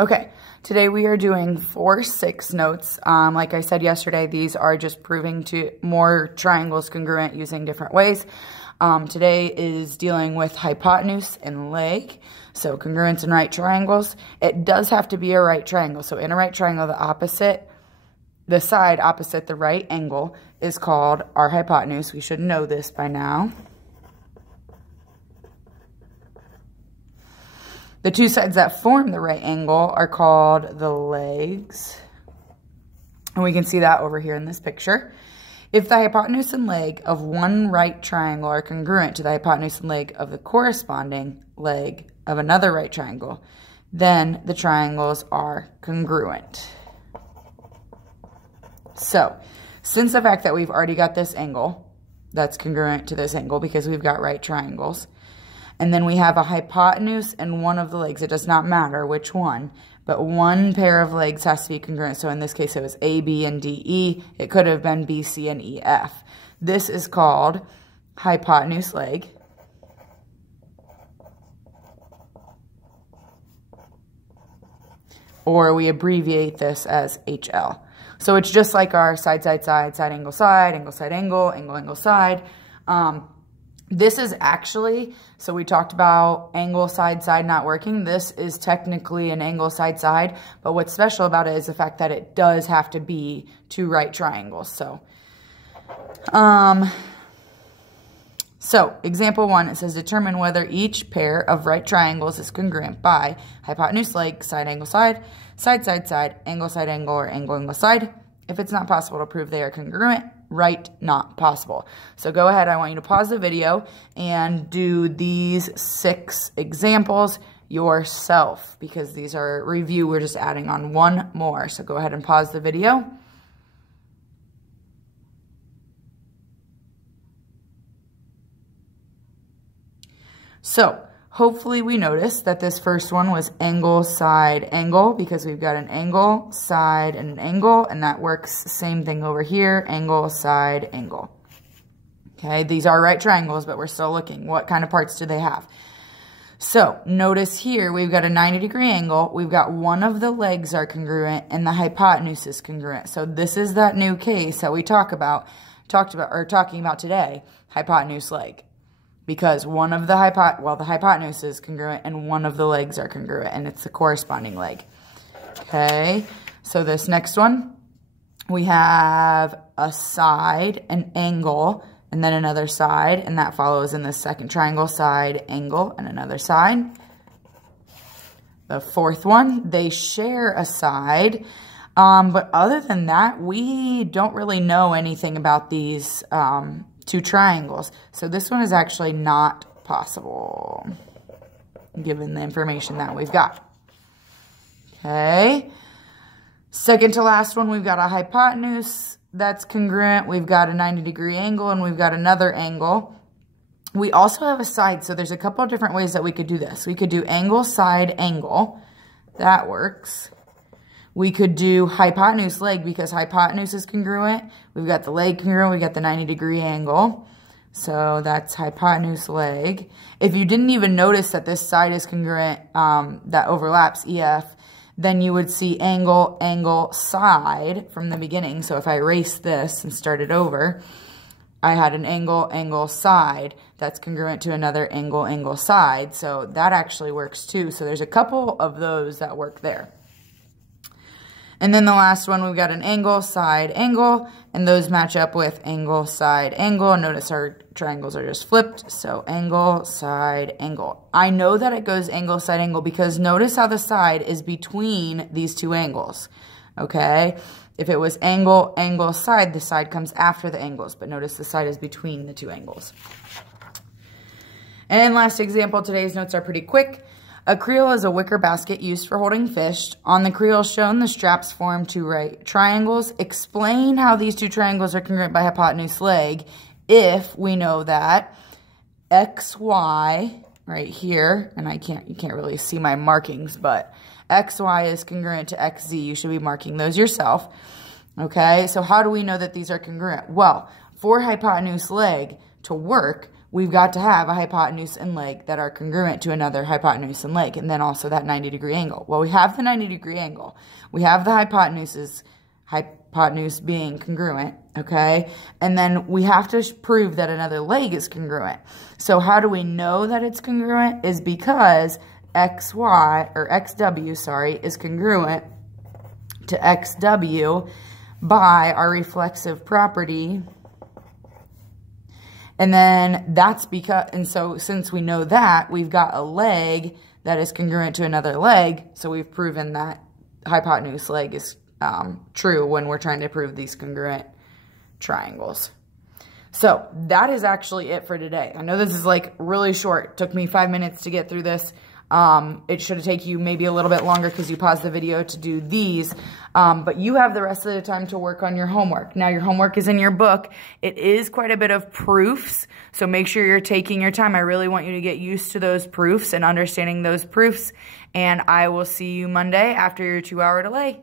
Okay, today we are doing 4-6 notes. Like I said yesterday, these are just proving to more triangles congruent using different ways. Today is dealing with hypotenuse and leg, so congruence in right triangles. It does have to be a right triangle. So in a right triangle, the side opposite the right angle is called our hypotenuse. We should know this by now. The two sides that form the right angle are called the legs. And we can see that over here in this picture. If the hypotenuse and leg of one right triangle are congruent to the hypotenuse and leg of the corresponding leg of another right triangle, then the triangles are congruent. So, since the fact that we've already got this angle that's congruent to this angle because we've got right triangles, and then we have a hypotenuse and one of the legs. It does not matter which one, but one pair of legs has to be congruent. So in this case, it was A, B, and D, E. It could have been B, C, and E, F. This is called hypotenuse leg. Or we abbreviate this as HL. So it's just like our side, side, side, side, angle, side, angle, side, angle, angle, angle, side. This is actually, so we talked about angle, side, side not working. This is technically an angle, side, side, but what's special about it is the fact that it does have to be two right triangles. So example 1, it says determine whether each pair of right triangles is congruent by hypotenuse, leg, side, angle, side, side, side, side, angle, side, angle, or angle, angle, side. If it's not possible to prove they are congruent, write not possible. So go ahead, I want you to pause the video and do these 6 examples yourself because these are review. We're just adding on one more. So go ahead and pause the video. So hopefully we noticed that this first one was angle, side, angle because we've got an angle, side, and an angle, and that works same thing over here, angle, side, angle. Okay, these are right triangles, but we're still looking. What kind of parts do they have? So notice here we've got a 90-degree angle, we've got one of the legs are congruent, and the hypotenuse is congruent. So this is that new case that we talking about today, hypotenuse leg. Because one of the hypotenuse is congruent and one of the legs are congruent, and it's the corresponding leg. Okay, so this next one, we have a side, an angle, and then another side, and that follows in the second triangle, side, angle, and another side. The fourth one, they share a side, but other than that, we don't really know anything about these two triangles. So this one is actually not possible, given the information that we've got. Okay. Second to last one, we've got a hypotenuse that's congruent. We've got a 90-degree angle, and we've got another angle. We also have a side, so there's a couple of different ways that we could do this. We could do angle, side, angle. That works. We could do hypotenuse leg because hypotenuse is congruent. We've got the leg congruent. We've got the 90-degree angle. So that's hypotenuse leg. If you didn't even notice that this side is congruent, that overlaps EF, then you would see angle, angle, side from the beginning. So if I erase this and start it over, I had an angle, angle, side that's congruent to another angle, angle, side. So that actually works too. So there's a couple of those that work there. And then the last one, we've got an angle, side, angle, and those match up with angle, side, angle. Notice our triangles are just flipped, so angle, side, angle. I know that it goes angle, side, angle because notice how the side is between these two angles, okay? If it was angle, angle, side, the side comes after the angles, but notice the side is between the two angles. And last example, today's notes are pretty quick. A creel is a wicker basket used for holding fish. On the creel shown, the straps form two right triangles. Explain how these two triangles are congruent by hypotenuse leg if we know that XY right here, and you can't really see my markings, but XY is congruent to XZ. You should be marking those yourself. Okay, so how do we know that these are congruent? Well, for hypotenuse leg to work, we've got to have a hypotenuse and leg that are congruent to another hypotenuse and leg, and then also that 90-degree angle. Well, we have the 90-degree angle. We have the hypotenuse being congruent, okay? And then we have to prove that another leg is congruent. So how do we know that it's congruent? Is because XW, is congruent to XW by our reflexive property. And then that's because, and so since we know that, we've got a leg that is congruent to another leg, so we've proven that hypotenuse leg is true when we're trying to prove these congruent triangles. So that is actually it for today. I know this is like really short. It took me 5 minutes to get through this. It should have taken you maybe a little bit longer because you paused the video to do these. But you have the rest of the time to work on your homework. Now your homework is in your book. It is quite a bit of proofs, so make sure you're taking your time. I really want you to get used to those proofs and understanding those proofs. And I will see you Monday after your 2-hour delay.